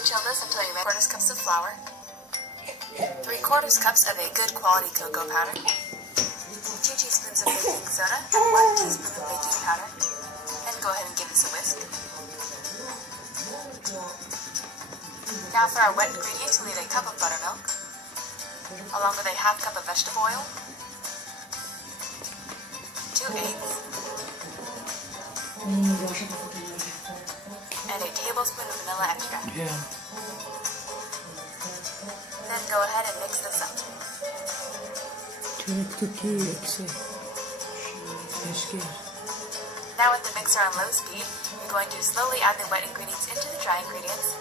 Then chill this until you make 1/4 cups of flour, 3/4 cups of a good quality cocoa powder, 2 teaspoons of baking soda, and 1 teaspoon of baking powder. Then go ahead and give this a whisk. Now for our wet ingredients, you'll need a cup of buttermilk, along with a 1/2 cup of vegetable oil, 2 eggs, and a tablespoon of vanilla extract. Then go ahead and mix this up. Now with the mixer on low speed, you're going to slowly add the wet ingredients into the dry ingredients.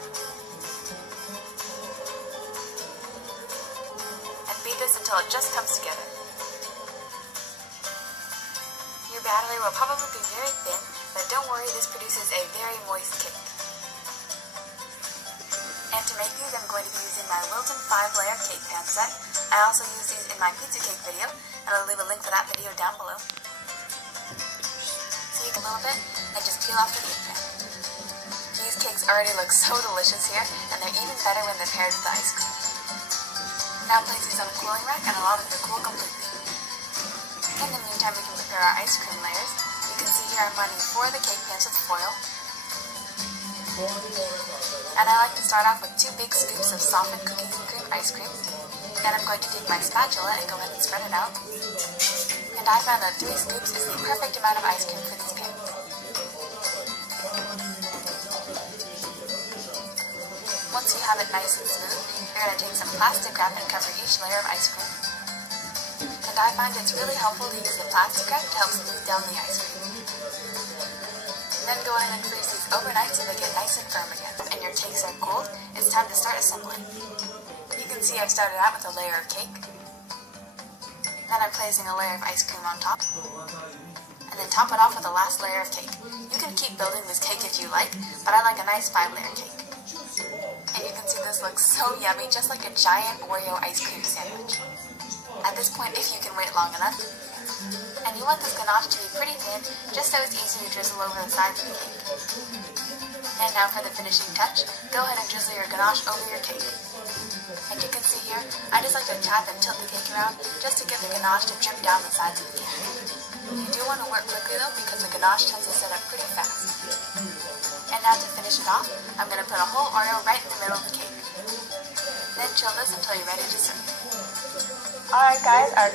And beat this until it just comes together. Your batter will probably be very thin, but don't worry, this produces a very moist cake. And to make these, I'm going to be using my Wilton 5-layer cake pan set. I also use these in my pizza cake video, and I'll leave a link for that video down below. So you can a little bit, and just peel off the cake pan. These cakes already look so delicious here, and they're even better when they're paired with the ice cream. Now place these on a cooling rack and allow them to cool completely. In the meantime, we can prepare our ice cream layers. You can see here I'm lining 4 of the cake pans with foil. And I like to start off with 2 big scoops of softened cookies and cream ice cream. Then I'm going to take my spatula and go ahead and spread it out. And I found that 3 scoops is the perfect amount of ice cream for these pans. Once you have it nice and smooth, you're going to take some plastic wrap and cover each layer of ice cream. And I find it's really helpful to use the plastic wrap to help smooth down the ice cream. Then go ahead and freeze these overnight so they get nice and firm again. And your cakes are cooled, it's time to start assembling. You can see I've started out with a layer of cake. Then I'm placing a layer of ice cream on top. And then top it off with the last layer of cake. You can keep building this cake if you like, but I like a nice 5-layer cake. And you can see this looks so yummy, just like a giant Oreo ice cream sandwich. At this point, if you can wait long enough. And you want this ganache to be pretty thin, just so it's easy to drizzle over the sides of the cake. And now for the finishing touch, go ahead and drizzle your ganache over your cake. And you can see here, I just like to tap and tilt the cake around, just to get the ganache to drip down the sides of the cake. You do want to work quickly though, because the ganache tends to set up pretty fast. And now to finish it off, I'm going to put a whole Oreo right in the middle of the cake. Then chill this until you're ready to serve. Alright guys, our